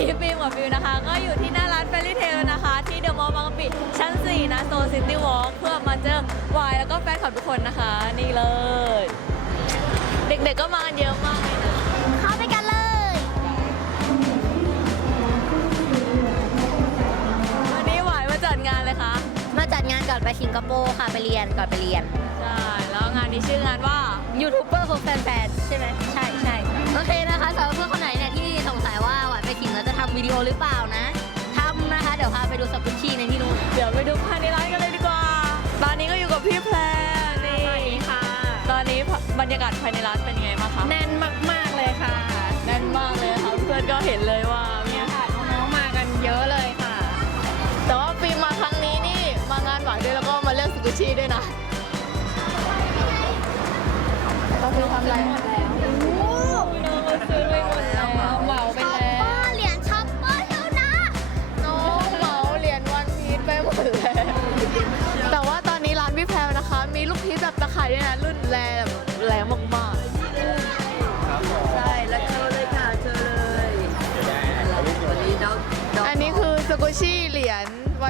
นี้ฟิล์มกับฟิวนะคะ ก็อยู่ที่หน้าร้านเฟร y เทลนะคะ ที่เดอะมอลล์บางกะปิชั้น 4 นะโซนซิตี้วอล์กเพื่อมาเจอวายแล้วก็แฟนคลับทุกคนนะคะ นี่เลย เด็กๆก็มากันเยอะมากเลยนะ เข้าไปกันเลยวันนี้วายมาจัดงานเลยคะมาจัดงานก่อนไปสิงคโปร์ค่ะไปเรียนก่อนไปเรียน ใช่ แล้วงานนี้ชื่องานว่ายูทูบเบอร์ของแฟนๆใช่ไหมใช่ใช่โอเคนะคะสำหรับ วจะทำวิดีโอหรือเปล่านะทำนะคะ เดี๋ยวพาไปดูสกุชชี่ในที่นู้นเดี๋ยวไปดูภายในร้านกันเลยดีกว่า ตอนนี้ก็อยู่กับพี่แพรนี่สวัสดีค่ะ ตอนนี้บรรยากาศภายในร้านเป็นยังไงบ้างคะ แน่นมาก ๆ เลยค่ะ แน่นมากเลยค่ะเพื่อนก็เห็นเลยว่ามีเนี่ยค่ะน้องๆมากันเยอะเลยค่ะ แต่ว่าฟิล์มมาครั้งนี้นี่มางานหวานด้วยแล้วก็มาเลือกสกุชี่ด้วยนะก็คือทำอะไร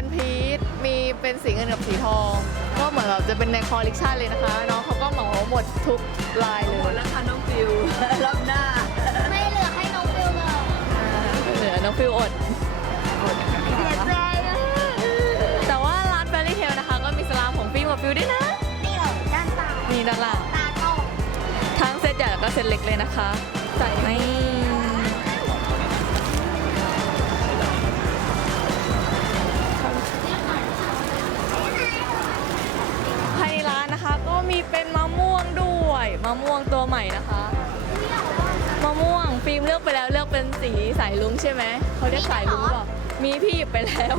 วันพีชมีเป็นสีเงินกับสีทอง ก็เหมือนแบบจะเป็นในคอลเลกชันเลยนะคะน้องเขาก็เหมาหมดทุกลายเลหมดยแล้วค่ะน้องฟิวรอบหน้าไม่เหลือให้น้องฟิลเลยเหลือน้องฟิวอดเสียใจนะแต่ว่าร้านแฟรี่เทลนะคะ ก็มีสลามของฟิวกับฟิวด้วยนะนี่เหรอด้านตามีด้านล่างตาโตทั้งเซตใหญ่แล้วก็เซตเล็กเลยนะคะใส่นี่ เป็นมะม่วงด้วยมะม่วงตัวใหม่นะคะมะม่วงฟิล์มเลือกไปแล้วเลือกเป็นสีสายลุงใช่ไหมเขาเรียกสายลุงหรอมีพี่หยิบไปแล้ว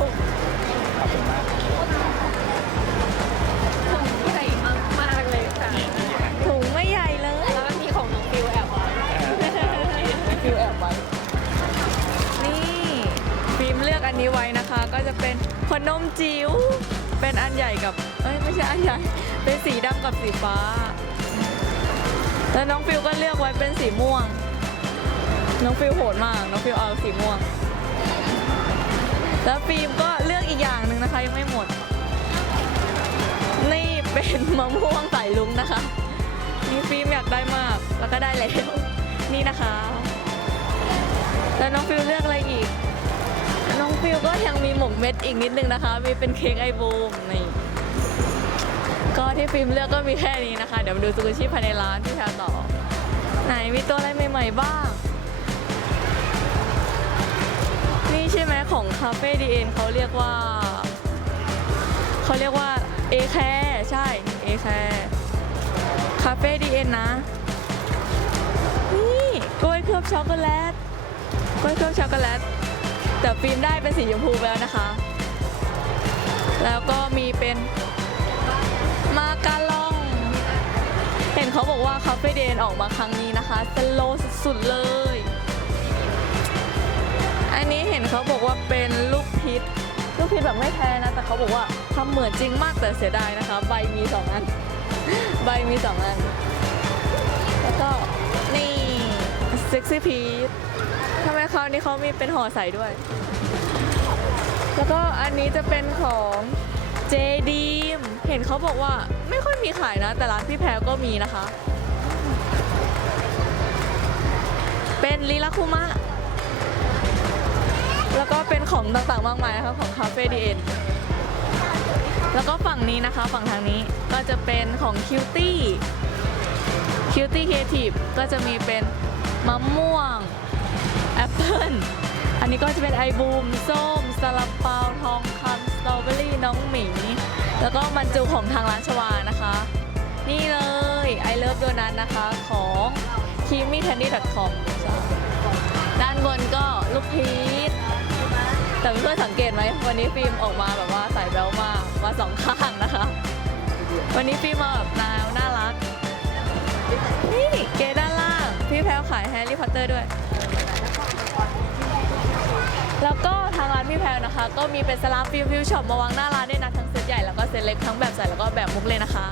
ใหญ่มากเลยค่ะถุงไม่ใหญ่เลย แล้วมีของน้องฟิวแอบไว้ฟิวแอบไว้ นี่ฟิล์มเลือกอันนี้ไว้นะคะ ก็จะเป็นขนมจิ๋ว เป็นอันใหญ่กับ เอ้ยไม่ใช่อันใหญ่ เป็นสีดำกับสีฟ้า แล้วน้องฟิวก็เลือกไว้เป็นสีม่วง น้องฟิวโหดมาก น้องฟิวเอาสีม่วง แล้วฟิล์มก็เลือกอีกอย่างหนึ่งนะคะยังไม่หมด นี่เป็นมะม่วงสายลุงนะคะ นี่ฟิล์มอยากได้มาก แล้วก็ได้แล้ว นี่นะคะ แล้วน้องฟิวเลือกอะไรอีก ฟิวก็ยังมีหมกเม็ดอีกนิดนึงนะคะ มีเป็นเค้กไอบูมนี่ก็ที่ฟิล์มเลือกก็มีแค่นี้นะคะ เดี๋ยวมาดูซูชิภายในร้านพี่ชาต่อ ไหนมีตัวอะไรใหม่ๆบ้าง นี่ใช่ไหมของคาเฟ่ดีเอ็นเขาเรียกว่าเขาเรียกว่าเอแคร์ใช่เอแคร์คาเฟ่ดีเอ็นนะ นี่กล้วยเคลือบช็อกโกแลตกล้วยเคลือบช็อกโกแลต แต่ฟิล์มได้เป็นสีชมพูไปแล้วนะคะ แล้วก็มีเป็นมาการอง เห็นเขาบอกว่าคาเฟ่เดนออกมาครั้งนี้นะคะสโลสุดๆเลย อันนี้เห็นเขาบอกว่าเป็นลูกพิษลูกพิษแบบไม่แพ้นะ แต่เขาบอกว่าทำเหมือนจริงมากแต่เสียดายนะคะ ใบมีสองอัน ใบมีสองอัน แล้วก็นี่ เซ็กซี่พีชทำไมคราวนี้เขามีเป็นห่อใส่ด้วย แล้วก็อันนี้จะเป็นของเจดีมเห็นเขาบอกว่าไม่ค่อยมีขายนะ แต่ร้านพี่แพรก็มีนะคะ เป็นลีลาคุมะ แล้วก็เป็นของต่างๆมากมายนะคะของคาเฟ่ดีเอ็นแล้วก็ฝั่งนี้นะคะฝั่งทางนี้ก็จะเป็นของคิวตี้คิวตี้ครีเอทีฟก็จะมีเป็น มะม่วง แอปเปิ้ล อันนี้ก็จะเป็นไอบูม ส้มซาลาเปาทองคำสตรอเบอรี่น้องหมี แล้วก็มันจูของทางร้านชวานะคะ นี่เลยไอเลิฟโดนัทนะคะของ k i m i c a n d y c o m ด้านบนก็ลูกพีชแต่เพื่อนสังเกตไหมวันนี้ฟิล์มออกมาแบบว่าใส่แบลมากมาสองข้างนะคะ วันนี้ฟิล์มมาแบบนา ตอร์ด้วย แล้วก็ทางร้านพี่แพลนะคะ ก็มีเป็นสลาบฟิวฟิวช็อปมาวางหน้าร้านด้วยนะทั้งเซตใหญ่แล้วก็เซตเล็กทั้งแบบใส่แล้วก็แบบมุกเลยนะคะ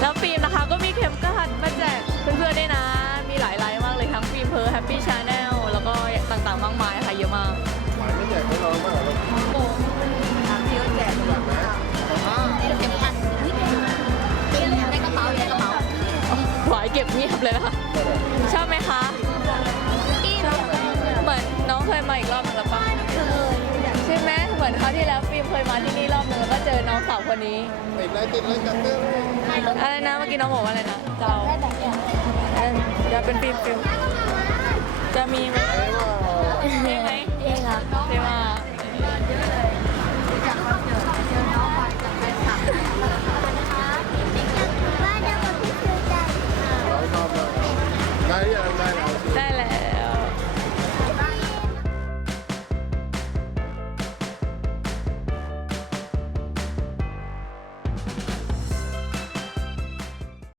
แล้วฟิล์มายเก็บเงียบเลยนะคะชอบไหมคะที่เหมือนน้องเคยมาอีกรอบหนึงแล้วปะใช่ไหมเหมือนคราวที่แล้วฟิล์มเคยมาที่นี่รอบหนึงแล้วก็เจอน้องสาวคนนี้ ติดเลยติดเลยจับเต้นเลยอะไรนะเมื่อกี้น้องบอกว่าอะไรนะเจ้าเออจะเป็นฟิล์มฟิล์มจะมีไหมเอ้ยว่ามีไหม